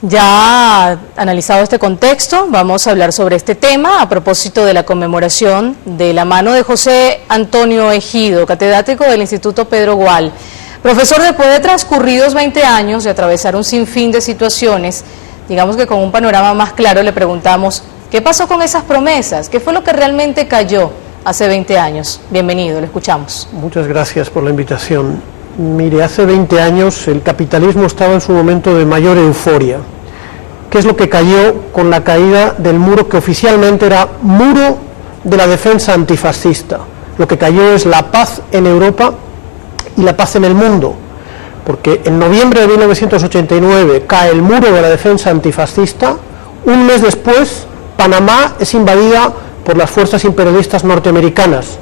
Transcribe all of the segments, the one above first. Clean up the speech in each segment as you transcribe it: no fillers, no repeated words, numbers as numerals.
Ya analizado este contexto, vamos a hablar sobre este tema a propósito de la conmemoración de la mano de José Antonio Ejido, catedrático del Instituto Pedro Gual. Profesor, después de transcurridos 20 años de atravesar un sinfín de situaciones, digamos que con un panorama más claro le preguntamos, ¿qué pasó con esas promesas? ¿Qué fue lo que realmente cayó hace 20 años? Bienvenido, le escuchamos. Muchas gracias por la invitación. Mire, hace 20 años el capitalismo estaba en su momento de mayor euforia. ¿Qué es lo que cayó con la caída del muro que oficialmente era muro de la defensa antifascista? Lo que cayó es la paz en Europa y la paz en el mundo, porque en noviembre de 1989 cae el muro de la defensa antifascista. Un mes después, Panamá es invadida por las fuerzas imperialistas norteamericanas.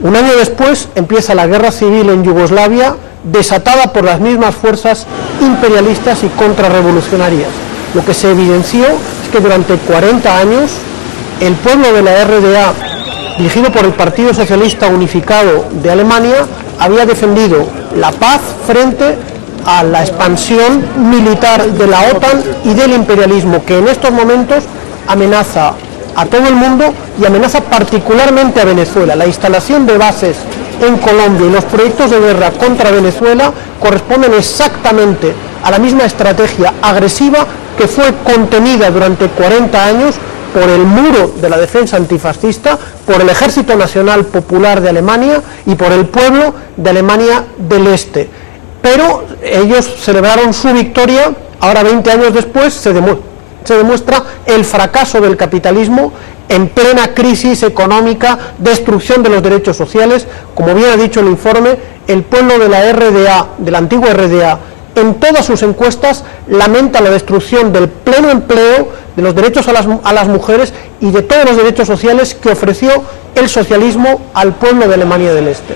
Un año después empieza la guerra civil en Yugoslavia, desatada por las mismas fuerzas imperialistas y contrarrevolucionarias. Lo que se evidenció es que durante 40 años el pueblo de la RDA, dirigido por el Partido Socialista Unificado de Alemania, había defendido la paz frente a la expansión militar de la OTAN y del imperialismo, que en estos momentos amenaza a todo el mundo y amenaza particularmente a Venezuela. La instalación de bases en Colombia y los proyectos de guerra contra Venezuela corresponden exactamente a la misma estrategia agresiva que fue contenida durante 40 años por el muro de la defensa antifascista, por el Ejército Nacional Popular de Alemania y por el pueblo de Alemania del Este. Pero ellos celebraron su victoria. Ahora, 20 años después, se demuestra el fracaso del capitalismo en plena crisis económica, destrucción de los derechos sociales. Como bien ha dicho el informe, el pueblo de la RDA, de la antigua RDA, en todas sus encuestas lamenta la destrucción del pleno empleo, de los derechos a las mujeres y de todos los derechos sociales que ofreció el socialismo al pueblo de Alemania del Este.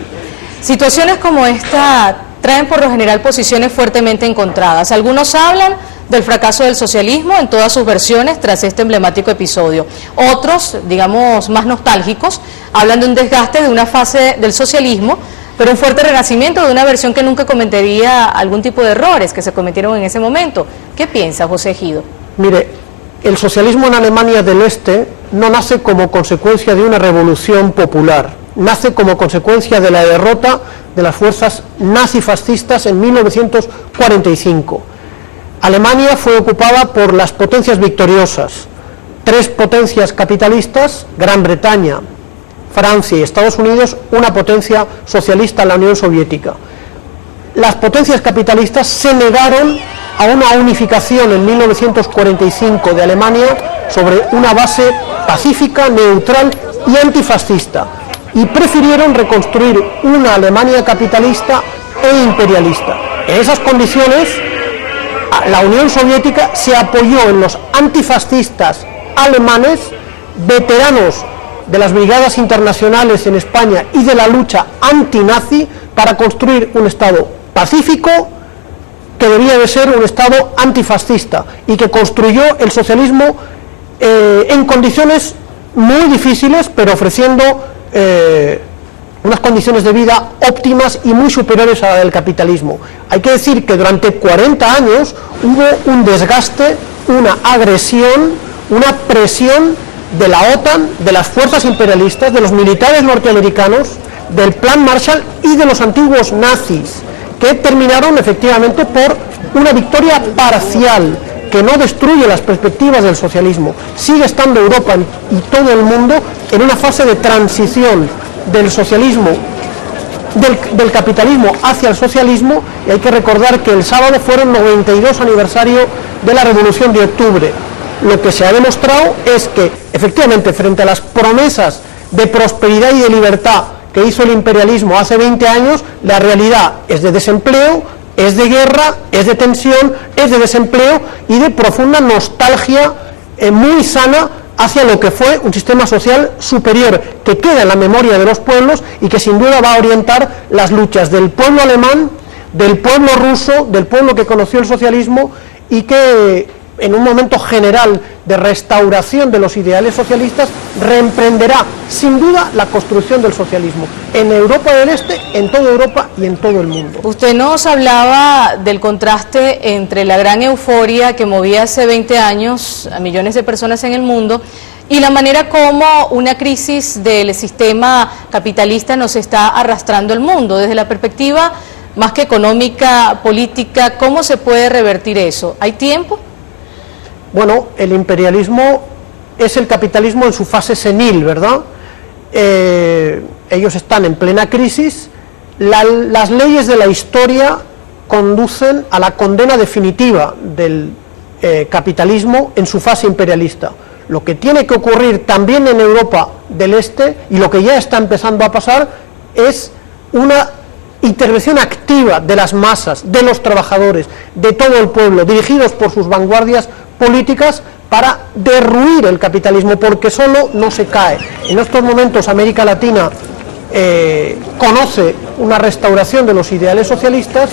Situaciones como esta traen por lo general posiciones fuertemente encontradas. Algunos hablan del fracaso del socialismo en todas sus versiones tras este emblemático episodio. Otros, digamos más nostálgicos, hablan de un desgaste de una fase del socialismo, pero un fuerte renacimiento de una versión que nunca cometería algún tipo de errores que se cometieron en ese momento. ¿Qué piensa José Ejido? Mire, el socialismo en Alemania del Este no nace como consecuencia de una revolución popular, nace como consecuencia de la derrota de las fuerzas nazifascistas en 1945. Alemania fue ocupada por las potencias victoriosas, tres potencias capitalistas, Gran Bretaña, Francia y Estados Unidos, una potencia socialista, la Unión Soviética. Las potencias capitalistas se negaron a una unificación en 1945 de Alemania sobre una base pacífica, neutral y antifascista, y prefirieron reconstruir una Alemania capitalista e imperialista. En esas condiciones, la Unión Soviética se apoyó en los antifascistas alemanes, veteranos de las brigadas internacionales en España y de la lucha antinazi, para construir un Estado pacífico que debía de ser un Estado antifascista, y que construyó el socialismo en condiciones muy difíciles, pero ofreciendo unas condiciones de vida óptimas y muy superiores a la del capitalismo. Hay que decir que durante 40 años hubo un desgaste, una agresión, una presión de la OTAN, de las fuerzas imperialistas, de los militares norteamericanos, del Plan Marshall y de los antiguos nazis, que terminaron efectivamente por una victoria parcial, que no destruye las perspectivas del socialismo. Sigue estando Europa y todo el mundo en una fase de transición del socialismo, del capitalismo hacia el socialismo, y hay que recordar que el sábado fueron 92 aniversario de la Revolución de Octubre. Lo que se ha demostrado es que, efectivamente, frente a las promesas de prosperidad y de libertad que hizo el imperialismo hace 20 años, la realidad es de desempleo, es de guerra, es de tensión, es de desempleo y de profunda nostalgia muy sana hacia lo que fue un sistema social superior, que queda en la memoria de los pueblos y que sin duda va a orientar las luchas del pueblo alemán, del pueblo ruso, del pueblo que conoció el socialismo y que en un momento general de restauración de los ideales socialistas, reemprenderá sin duda la construcción del socialismo en Europa del Este, en toda Europa y en todo el mundo. Usted nos hablaba del contraste entre la gran euforia que movía hace 20 años a millones de personas en el mundo y la manera como una crisis del sistema capitalista nos está arrastrando el mundo. Desde la perspectiva más que económica, política, ¿cómo se puede revertir eso? ¿Hay tiempo? Bueno, el imperialismo es el capitalismo en su fase senil, ¿verdad? Ellos están en plena crisis, las leyes de la historia conducen a la condena definitiva del capitalismo en su fase imperialista. Lo que tiene que ocurrir también en Europa del Este, y lo que ya está empezando a pasar, es una intervención activa de las masas, de los trabajadores, de todo el pueblo, dirigidos por sus vanguardias políticas para derruir el capitalismo, porque solo no se cae. En estos momentos América Latina conoce una restauración de los ideales socialistas,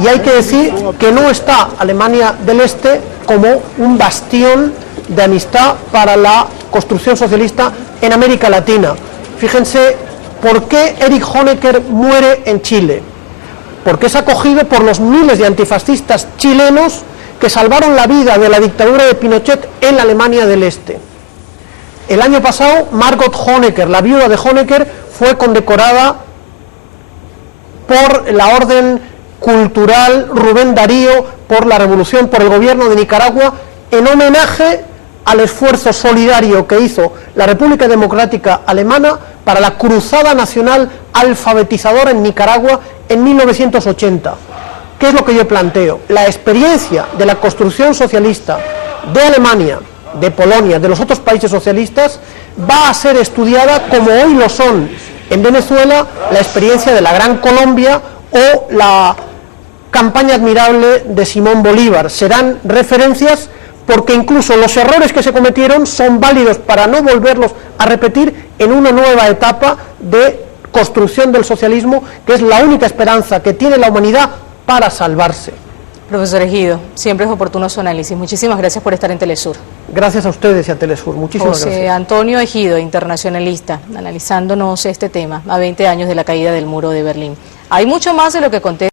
y hay que decir que no está Alemania del Este como un bastión de amistad para la construcción socialista en América Latina. Fíjense por qué Erich Honecker muere en Chile, porque es acogido por los miles de antifascistas chilenos que salvaron la vida de la dictadura de Pinochet en la Alemania del Este. El año pasado, Margot Honecker, la viuda de Honecker, fue condecorada por la Orden Cultural Rubén Darío, por la Revolución, por el gobierno de Nicaragua, en homenaje al esfuerzo solidario que hizo la República Democrática Alemana para la cruzada nacional alfabetizadora en Nicaragua en 1980. ¿Qué es lo que yo planteo? La experiencia de la construcción socialista de Alemania, de Polonia, de los otros países socialistas, va a ser estudiada como hoy lo son en Venezuela la experiencia de la Gran Colombia o la campaña admirable de Simón Bolívar. Serán referencias porque incluso los errores que se cometieron son válidos para no volverlos a repetir en una nueva etapa de construcción del socialismo, que es la única esperanza que tiene la humanidad para salvarse. Profesor Ejido, siempre es oportuno su análisis. Muchísimas gracias por estar en Telesur. Gracias a ustedes y a Telesur. Muchísimas gracias. José Antonio Ejido, internacionalista, analizándonos este tema a 20 años de la caída del muro de Berlín. Hay mucho más de lo que conté.